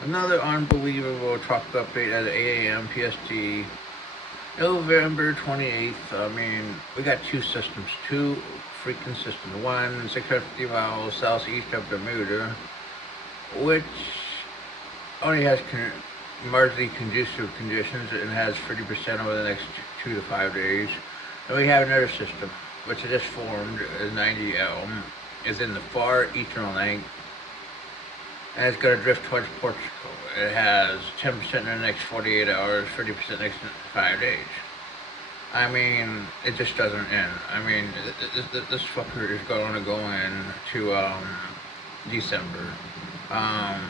Another unbelievable truck update at 8 a.m. PST, November 28th. I mean, we got two systems, two freaking systems. One 650 miles southeast of Bermuda, which only has marginally conducive conditions and has 30% over the next 2 to 5 days. And we have another system, which just formed, 90L, is in the far eastern length, and it's going to drift towards Portugal. It has 10% in the next 48 hours, 30% next 5 days. I mean, it just doesn't end. I mean, this fucker is going to go into December. Um,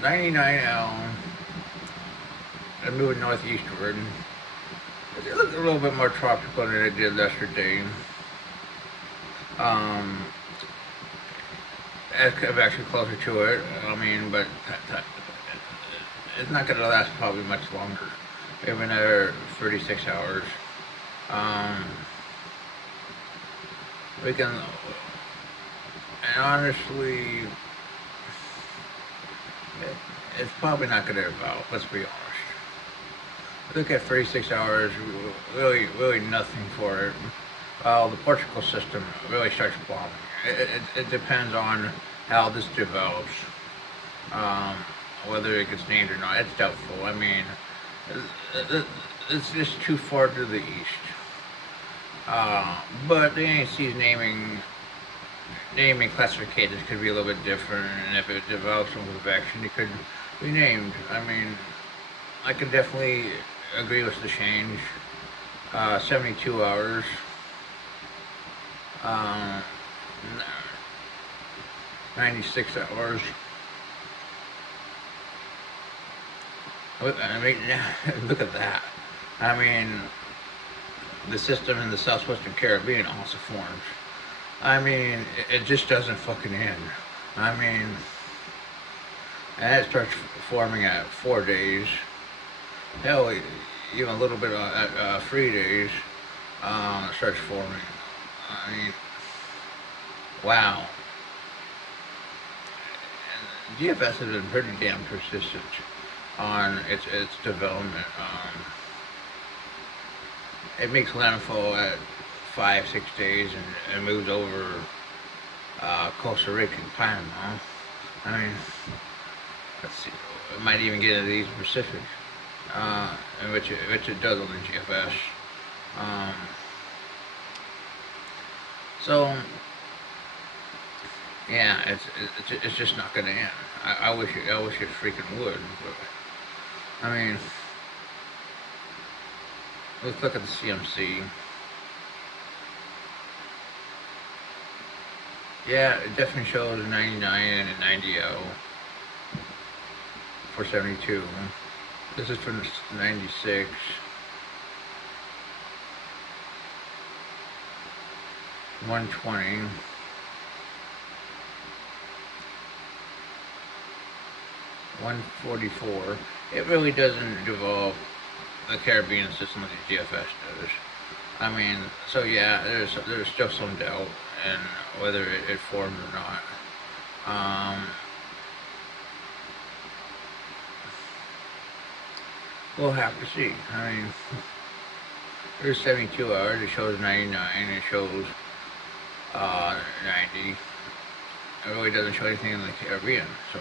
99L, and moving northeastward. It looks a little bit more tropical than it did yesterday. Um, I'm actually closer to it. I mean, but it's not going to last probably much longer. Maybe another 36 hours. Um, we can, and honestly, it's probably not going to develop. Let's be honest. Look at 36 hours. Really nothing for it. The Portugal system really starts bombing. It depends on how this develops. Um, whether it gets named or not, it's doubtful. I mean, it's just too far to the east. But the ANC's naming classifications could be a little bit different, and if it develops some convection, it could be named. I mean, I can definitely agree with the change. 72 hours. Um, 96 hours. I mean, look at that. I mean, the system in the southwestern Caribbean also forms. I mean, it just doesn't fucking end. I mean, and it starts forming at 4 days. Hell, even a little bit at 3 days, it starts forming. I mean, wow. And GFS has been pretty damn persistent on its development. It makes landfall at 5-6 days and moves over Costa Rica and Panama. I mean, let's see, it might even get into the East Pacific, in which it does on the GFS. So yeah, it's just not going to end. I wish it freaking would, but I mean, let's look at the CMC. Yeah, it definitely shows a 99 and a 90L for 72. This is from 96. $120. $144. It really doesn't develop the Caribbean system like the GFS does. I mean, so yeah, there's still some doubt in whether it formed or not. We'll have to see. I mean, there's 72 hours. It shows 99. It shows 90. It really doesn't show anything in the Caribbean. So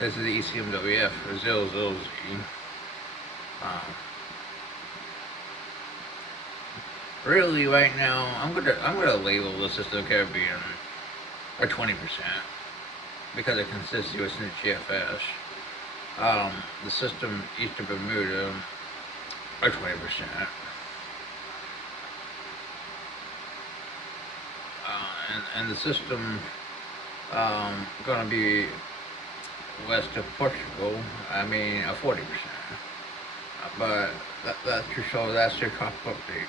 this is the ECMWF, ZILZ. Really, right now, I'm gonna label the system Caribbean or 20% because it consists of US and GFS. The system east of Bermuda are 20%. And the system gonna be west of Portugal. I mean, 40%. But that's your show. That's your cop update.